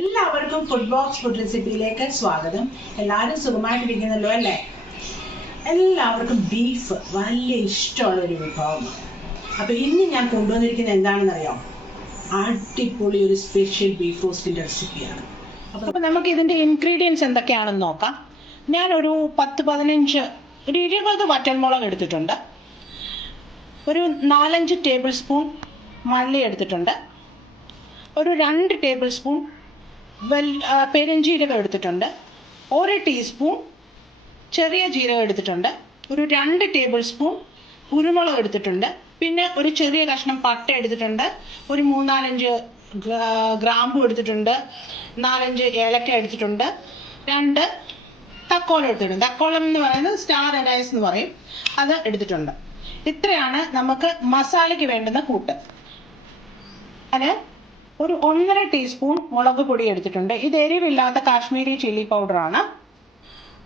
എല്ലാവർക്കും food box food റെസിപ്പിയിലേക്ക് സ്വാഗതം. എല്ലാവരും സുഖമായിട്ടിരിക്കുന്നല്ലോ അല്ലേ? എല്ലാവർക്കും ബീഫ് വലിയ ഇഷ്ടമുള്ള ഒരു വിഭവമാണ്. അപ്പോൾ ഇന്ന് ഞാൻ കൊണ്ടുവന്നിരിക്കുന്നത് എന്താണെന്നറിയാം? അടിപൊളി ഒരു സ്പെഷ്യൽ ബീഫ് റോസ്റ്റിൻ്റെ റെസിപ്പിയാണ്. അപ്പോൾ നമുക്ക് ഇതിൻ്റെ ഇൻഗ്രീഡിയൻസ് എന്തൊക്കെയാണെന്ന് നോക്കാം. ഞാനൊരു 20 വറ്റൽമുളക് എടുത്തിട്ടുണ്ട്. ഒരു 4-5 ടേബിൾ സ്പൂൺ മല്ലി എടുത്തിട്ടുണ്ട്. ഒരു 2 ടേബിൾ സ്പൂൺ പെരുംജീരകം എടുത്തിട്ടുണ്ട്. 1 ടീസ്പൂൺ ചെറിയ ജീരകം എടുത്തിട്ടുണ്ട്. ഒരു 2 ടേബിൾ സ്പൂൺ കുരുമുളക് എടുത്തിട്ടുണ്ട്. പിന്നെ ഒരു ചെറിയ കഷ്ണം പട്ട എടുത്തിട്ടുണ്ട്. ഒരു 3-4 ഗ്രാമ്പു എടുത്തിട്ടുണ്ട്. 4-5 ഏലക്ക എടുത്തിട്ടുണ്ട്. 2 തക്കോലം എടുത്തിട്ടുണ്ട്. തക്കോലം എന്ന് പറയുന്നത് സ്റ്റാർ അനൈസ് എന്ന് പറയും. അത് എടുത്തിട്ടുണ്ട്. ഇത്രയാണ് നമുക്ക് മസാലയ്ക്ക് വേണ്ടുന്ന കൂട്ട്. അതിന് ഒരു 1.5 ടീസ്പൂൺ മുളക് പൊടി എടുത്തിട്ടുണ്ട്. ഇത് എരിവില്ലാത്ത കാശ്മീരി ചില്ലി പൗഡറാണ്.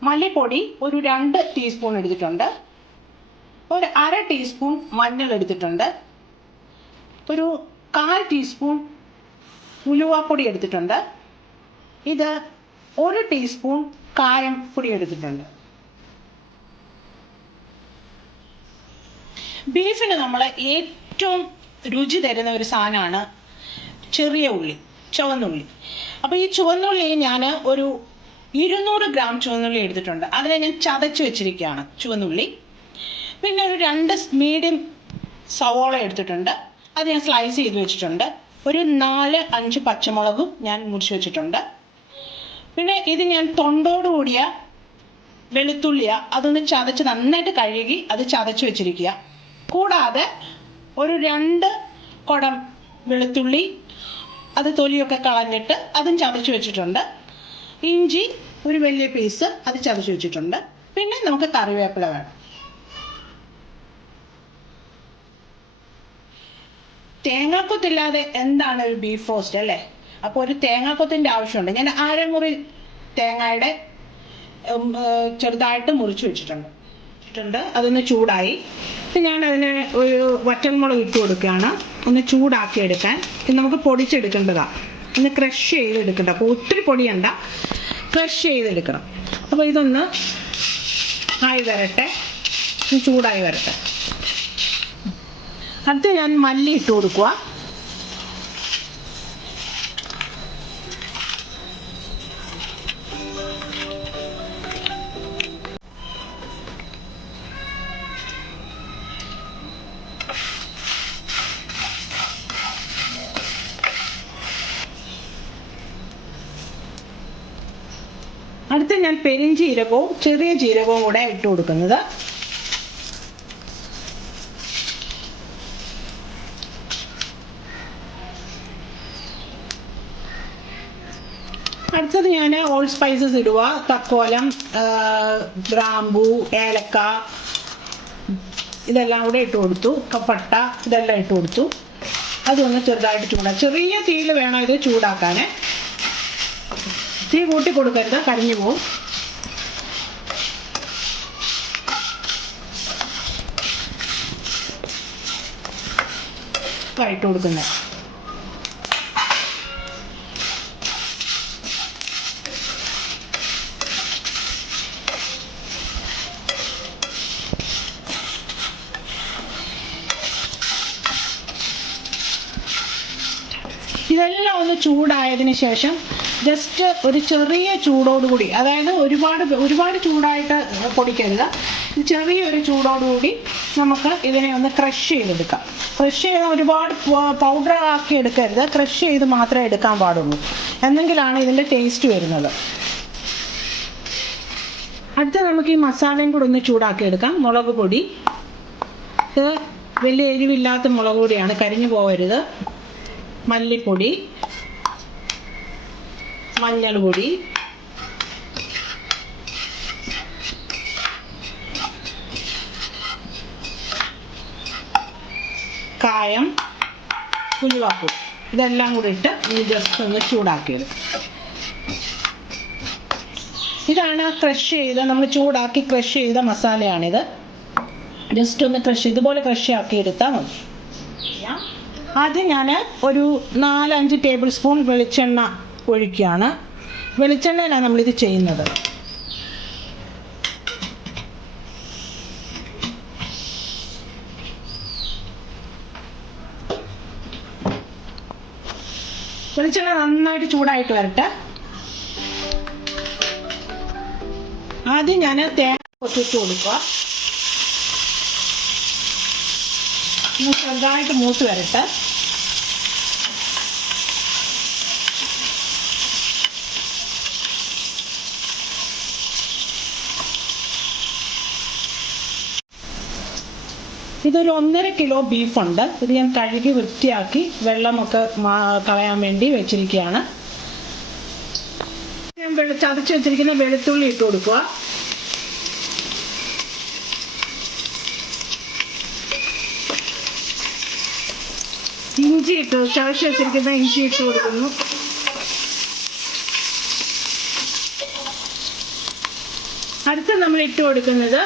മല്ലിപ്പൊടി ഒരു 2 ടീസ്പൂൺ എടുത്തിട്ടുണ്ട്. ഒരു 1/2 ടീസ്പൂൺ മഞ്ഞൾ എടുത്തിട്ടുണ്ട്. ഒരു 1/4 ടീസ്പൂൺ ഉലുവാപ്പൊടി എടുത്തിട്ടുണ്ട്. ഇത് 1 ടീസ്പൂൺ കായം പൊടി എടുത്തിട്ടുണ്ട്. ബീഫിന് നമ്മൾ ഏറ്റവും രുചി തരുന്ന ഒരു സാധനമാണ് ചെറിയ ഉള്ളി, ചുവന്നുള്ളി. അപ്പോൾ ഈ ചുവന്നുള്ളി ഞാൻ ഒരു 200 ഗ്രാം ചുവന്നുള്ളി എടുത്തിട്ടുണ്ട്. അതിനെ ഞാൻ ചതച്ച് വെച്ചിരിക്കുകയാണ് ചുവന്നുള്ളി. പിന്നെ ഒരു 2 മീഡിയം സവോള എടുത്തിട്ടുണ്ട്. അത് ഞാൻ സ്ലൈസ് ചെയ്ത് വെച്ചിട്ടുണ്ട്. ഒരു 4-5 പച്ചമുളകും ഞാൻ മുറിച്ച് വെച്ചിട്ടുണ്ട്. പിന്നെ ഇത് ഞാൻ തൊണ്ടോടുകൂടിയ വെളുത്തുള്ളിയാണ്. അതൊന്ന് ചതച്ച് നന്നായിട്ട് കഴുകി അത് ചതച്ച് വെച്ചിരിക്കുക. കൂടാതെ ഒരു 2 കുടം വെളുത്തുള്ളി, അത് തൊലിയൊക്കെ കളഞ്ഞിട്ട് അതും ചതച്ച് വെച്ചിട്ടുണ്ട്. ഇഞ്ചി ഒരു വലിയ പീസ് അത് ചതച്ച് വെച്ചിട്ടുണ്ട്. പിന്നെ നമുക്ക് കറിവേപ്പില വേണം. തേങ്ങാക്കൊത്തില്ലാതെ എന്താണ് ഒരു ബീഫ് റോസ്റ്റ് അല്ലേ? അപ്പോൾ ഒരു തേങ്ങാക്കൊത്തിൻ്റെ ആവശ്യമുണ്ട്. ഞാൻ അരമുറി തേങ്ങയുടെ ചെറുതായിട്ട് മുറിച്ച് വെച്ചിട്ടുണ്ട്. അതൊന്ന് ചൂടായി. ഞാൻ അതിന് ഒരു വറ്റൽമുളക് ഇട്ട് കൊടുക്കുകയാണ്. ഒന്ന് ചൂടാക്കി എടുക്കാൻ. ഇത് നമുക്ക് പൊടിച്ചെടുക്കേണ്ടതാണ്. ഒന്ന് ക്രഷ് ചെയ്തെടുക്കണ്ട. അപ്പോൾ ഒത്തിരി പൊടിയണ്ട, ക്രഷ് ചെയ്തെടുക്കണം. അപ്പോൾ ഇതൊന്ന് ആയി വരട്ടെ, ചൂടായി വരട്ടെ. അടുത്ത് ഞാൻ മല്ലി ഇട്ട് കൊടുക്കുക. അടുത്ത് ഞാൻ പെരുംജീരകവും ചെറിയ ജീരകവും കൂടെ ഇട്ട് കൊടുക്കുന്നത്. അടുത്തത് ഞാൻ ഓൾ സ്പൈസസ് ഇടുക. തക്കോലം, ഗ്രാമ്പൂ, ഏലക്ക ഇതെല്ലാം കൂടെ ഇട്ട് കൊടുത്തു. പട്ട ഇതെല്ലാം ഇട്ട് കൊടുത്തു. അതൊന്ന് ചെറുതായിട്ട് ചൂടാക്കി, ചെറിയ തീയിൽ വേണം ഇത് ചൂടാക്കാൻ. തീ കൂട്ടി കൊടുക്കരുത്, കരിഞ്ഞു പോവും. ഇട്ട് കൊടുക്കുന്നത്. ഇതെല്ലാം ഒന്ന് ചൂടായതിന് ശേഷം ജസ്റ്റ് ഒരു ചെറിയ ചൂടോടുകൂടി, അതായത് ഒരുപാട് ചൂടായിട്ട് പൊടിക്കരുത്, ചെറിയൊരു ചൂടോടുകൂടി നമുക്ക് ഇതിനെ ഒന്ന് ക്രഷ് ചെയ്തെടുക്കാം. ക്രഷ് ചെയ്ത് ഒരുപാട് പൗഡർ ആക്കി എടുക്കരുത്, ക്രഷ് ചെയ്ത് മാത്രമേ എടുക്കാൻ പാടുള്ളൂ. എന്നെങ്കിലാണ് ഇതിൻ്റെ ടേസ്റ്റ് വരുന്നത്. അടുത്ത നമുക്ക് ഈ മസാലയും കൂടെ ഒന്ന് ചൂടാക്കി എടുക്കാം. മുളക് പൊടി, ഇത് വലിയ എരിവില്ലാത്ത മുളക് പൊടിയാണ്, കരിഞ്ഞു പോകരുത്. മല്ലിപ്പൊടി, മഞ്ഞൾപ്പൊടി, കായം, ഉലുവാപ്പൊടി, ഇതെല്ലാം കൂടി ഇട്ട് ജസ്റ്റ് ഒന്ന് ചൂടാക്കിയെടുക്കും. ഇതാണ് ക്രഷ് ചെയ്ത, നമ്മൾ ചൂടാക്കി ക്രഷ് ചെയ്ത മസാലയാണിത്. ജസ്റ്റ് ഒന്ന് ഇതുപോലെ ക്രഷ് ആക്കി എടുത്താൽ മതി. ആദ്യം ഞാൻ ഒരു 4-5 ടേബിൾ സ്പൂൺ വെളിച്ചെണ്ണ ഒഴിക്കുകയാണ്. വെളിച്ചെണ്ണയിലാണ് നമ്മളിത് ചെയ്യുന്നത്. വെളിച്ചെണ്ണ നന്നായിട്ട് ചൂടായിട്ട് വരട്ടെ. ആദ്യം ഞാൻ തേങ്ങ കൊത്തിട്ട് കൊടുക്കുക. ചെറുതായിട്ട് മൂത്ത് വരട്ടെ. ഇതൊരു 1.5 കിലോ ബീഫുണ്ട്. ഇത് ഞാൻ കഴുകി വൃത്തിയാക്കി വെള്ളമൊക്കെ കളയാൻ വേണ്ടി വെച്ചിരിക്കുകയാണ്. ഞാൻ ചതച്ച് വെച്ചിരിക്കുന്ന വെളുത്തുള്ളി ഇട്ട് കൊടുക്കുക. ഇഞ്ചി ചതച്ച് വെച്ചിരിക്കുന്ന ഇഞ്ചി ഇട്ട് കൊടുക്കുന്നു. അടുത്ത് നമ്മൾ ഇട്ട് കൊടുക്കുന്നത്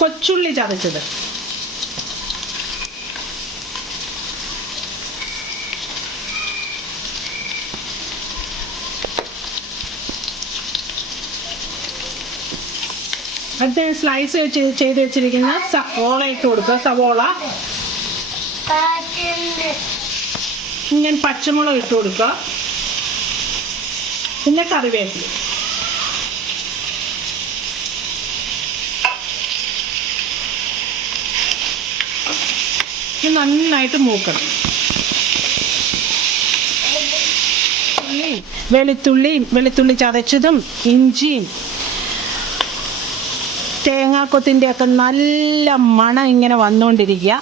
കൊച്ചുള്ളി ചതച്ചത്. അടുത്ത സ്ലൈസ് ചെയ്ത് വെച്ചിരിക്കുന്ന സവോള ഇട്ട് കൊടുക്കുക. സവോള, ഇങ്ങനെ പച്ചമുളക് ഇട്ട് കൊടുക്കുക. പിന്നെ കറിവേപ്പില. നന്നായിട്ട് മൂക്കണം. വെളുത്തുള്ളി ചതച്ചതും ഇഞ്ചിയും തേങ്ങാക്കൊത്തിൻ്റെ ഒക്കെ നല്ല മണം ഇങ്ങനെ വന്നുകൊണ്ടിരിക്കുക.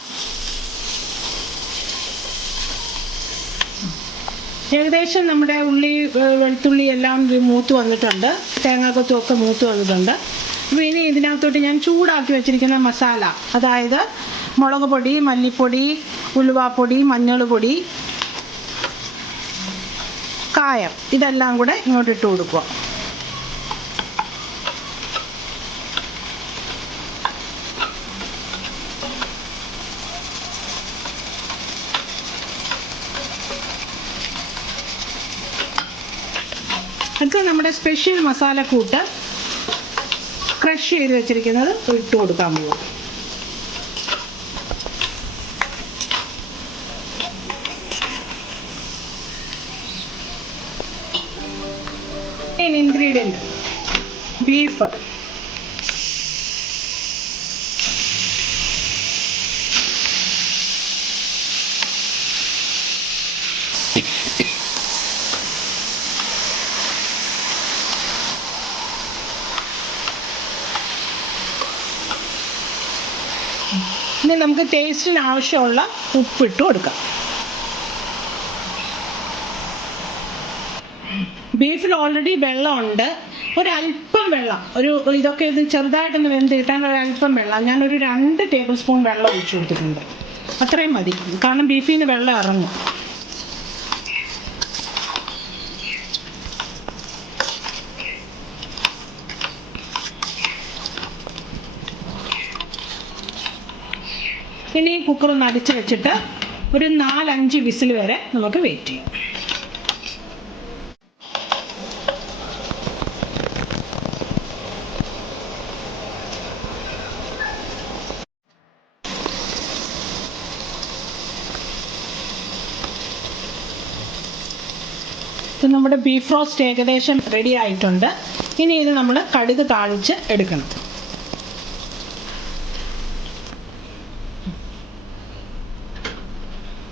ഏകദേശം നമ്മുടെ വെളുത്തുള്ളി എല്ലാം മൂത്ത് വന്നിട്ടുണ്ട്. തേങ്ങാക്കൊത്തും ഒക്കെ മൂത്ത് വന്നിട്ടുണ്ട്. അപ്പോൾ ഇനി ഇതിനകത്തോട്ട് ഞാൻ ചൂടാക്കി വെച്ചിരിക്കുന്ന മസാല, അതായത് മുളക് പൊടി, മല്ലിപ്പൊടി, ഉലുവാപ്പൊടി, മഞ്ഞൾ പൊടി, കായം, ഇതെല്ലാം കൂടെ ഇങ്ങോട്ട് ഇട്ട് കൊടുക്കുക. അടുത്ത നമ്മുടെ സ്പെഷ്യൽ മസാലക്കൂട്ട് ക്രഷ് ചെയ്ത് വെച്ചിരിക്കുന്നത് ഇട്ട് കൊടുക്കാൻ പോകും. ഇൻഗ്രീഡിയൻറ്റ് ബീഫ്, ഇനി നമുക്ക് ടേസ്റ്റിന് ആവശ്യമുള്ള ഉപ്പിട്ട് കൊടുക്കാം. ബീഫിൽ ഓൾറെഡി വെള്ളമുണ്ട്. ഒരല്പം വെള്ളം, ഇതൊക്കെ ഇത് ചെറുതായിട്ടൊന്ന് വെന്ത് കിട്ടാൻ ഒരല്പം വെള്ളം, ഞാനൊരു 2 ടേബിൾ സ്പൂൺ വെള്ളം ഒഴിച്ചു കൊടുത്തിട്ടുണ്ട്. അത്രയും മതി, കാരണം ബീഫിൽ നിന്ന് വെള്ളം ഇറങ്ങും. ഇനി കുക്കർ ഒന്ന് അടിച്ച് വെച്ചിട്ട് ഒരു 4-5 വിസിൽ വരെ നമുക്ക് വെയിറ്റ് ചെയ്യാം. നമ്മുടെ ബീഫ് റോസ്റ്റ് ഏകദേശം റെഡി ആയിട്ടുണ്ട്. ഇനി ഇത് നമ്മൾ കടുക് താളിച്ച് എടുക്കണം.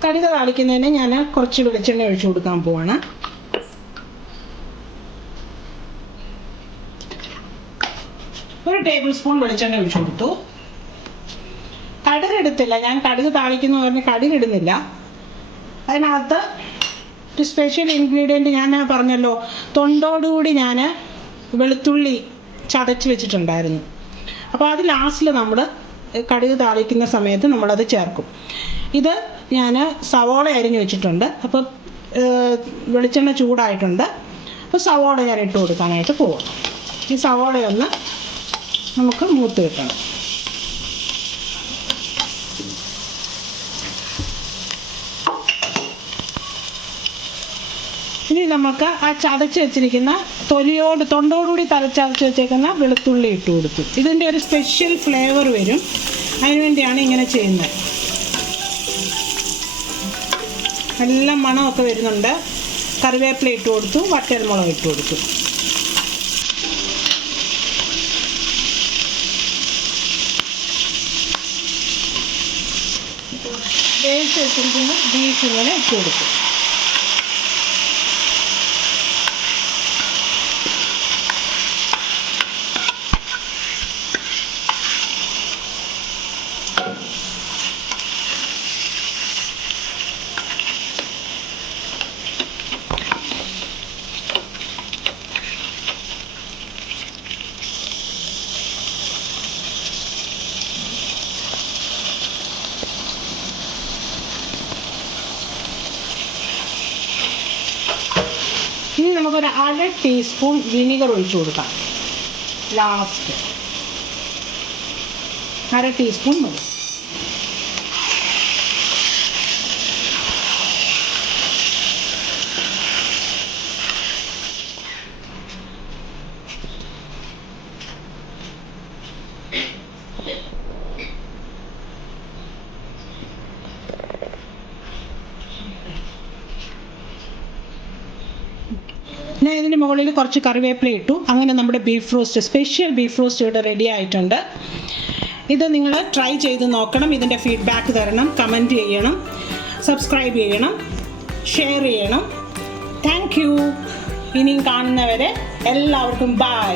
കടുക് താളിക്കുന്നതിന് ഞാൻ കുറച്ച് വെളിച്ചെണ്ണ ഒഴിച്ചു കൊടുക്കാൻ പോവാണ്. ഒരു ടേബിൾ സ്പൂൺ വെളിച്ചെണ്ണ ഒഴിച്ചു കൊടുത്തു. കടുക് എടുത്തില്ല, ഞാൻ കടുക് താളിക്കുന്നു പറഞ്ഞ് കടുക് ഇടുന്നില്ല. അതിനകത്ത് ഒരു സ്പെഷ്യൽ ഇൻഗ്രീഡിയൻറ്റ് ഞാൻ പറഞ്ഞല്ലോ, തൊണ്ടോടുകൂടി ഞാൻ വെളുത്തുള്ളി ചതച്ച് വെച്ചിട്ടുണ്ടായിരുന്നു. അപ്പോൾ അത് ലാസ്റ്റിൽ നമ്മൾ കടുക് താളിക്കുന്ന സമയത്ത് നമ്മളത് ചേർക്കും. ഇത് ഞാൻ സവോള അരിഞ്ഞ് വെച്ചിട്ടുണ്ട്. അപ്പോൾ വെളിച്ചെണ്ണ ചൂടായിട്ടുണ്ട്. അപ്പോൾ സവോള ഞാൻ ഇട്ട് കൊടുക്കാനായിട്ട് പോവാം. ഈ സവോളയൊന്ന് നമുക്ക് മൂത്ത് കിട്ടണം. ഇനി ഇനി നമുക്ക് ആ ചതച്ച് വെച്ചിരിക്കുന്ന തൊണ്ടോടുകൂടി ചതച്ച് വെച്ചേക്കുന്ന വെളുത്തുള്ളി ഇട്ട് കൊടുത്തു. ഇതിൻ്റെ ഒരു സ്പെഷ്യൽ ഫ്ലേവർ വരും, അതിനുവേണ്ടിയാണ് ഇങ്ങനെ ചെയ്യുന്നത്. നല്ല മണമൊക്കെ വരുന്നുണ്ട്. കറിവേപ്പില ഇട്ട് കൊടുത്തു, വറ്റൽമുളക് ഇട്ട് കൊടുത്തു. വേവിച്ച് വെച്ചിരിക്കുന്ന ബീഫ് ഇങ്ങനെ ഇട്ട് കൊടുക്കും. ഇനി നമുക്കൊരു 1/2 ടീസ്പൂൺ വിനീഗർ ഒഴിച്ചു കൊടുക്കാം. ലാസ്റ്റ് 1/2 ടീസ്പൂൺ മതി. ഞാൻ ഇതിന് മുകളിൽ കുറച്ച് കറിവേപ്പില ഇട്ടു. അങ്ങനെ നമ്മുടെ സ്പെഷ്യൽ ബീഫ് റോസ്റ്റ് ഇവിടെ റെഡി ആയിട്ടുണ്ട്. ഇത് നിങ്ങൾ ട്രൈ ചെയ്ത് നോക്കണം. ഇതിൻ്റെ ഫീഡ്ബാക്ക് തരണം, കമൻറ്റ് ചെയ്യണം, സബ്സ്ക്രൈബ് ചെയ്യണം, ഷെയർ ചെയ്യണം. Thank you. ഇനിയും കാണുന്നവരെ എല്ലാവർക്കും ബൈ.